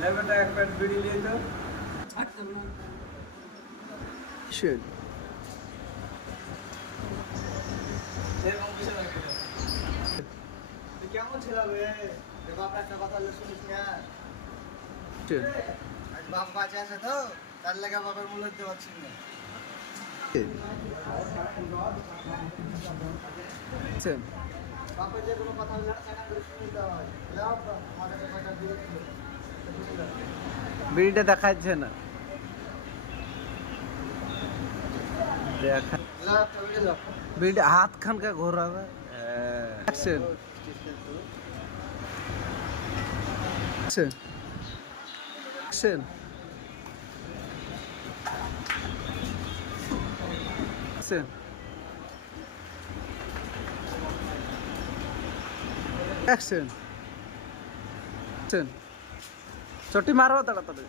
লেবেটা এক প্যাট নিয়ে তো Schön. কেমন ছিল রে বাপ একটা কথা শুনিস না। বাপ বাঁচে আছে তো তার লেগে বাবার মূল্য দিতে পারছি না। বাপের যে কোনো কথা শুনিতে হয়। যাও আমাদের টাকা দিয়ে দিল বিড়িটা দেখাচ্ছে না দেখা লাভ চলে যাও বিড়িটা হাত খানকা ঘোরাবে action action action action action action চটি মারো তাড়াতাড়ি।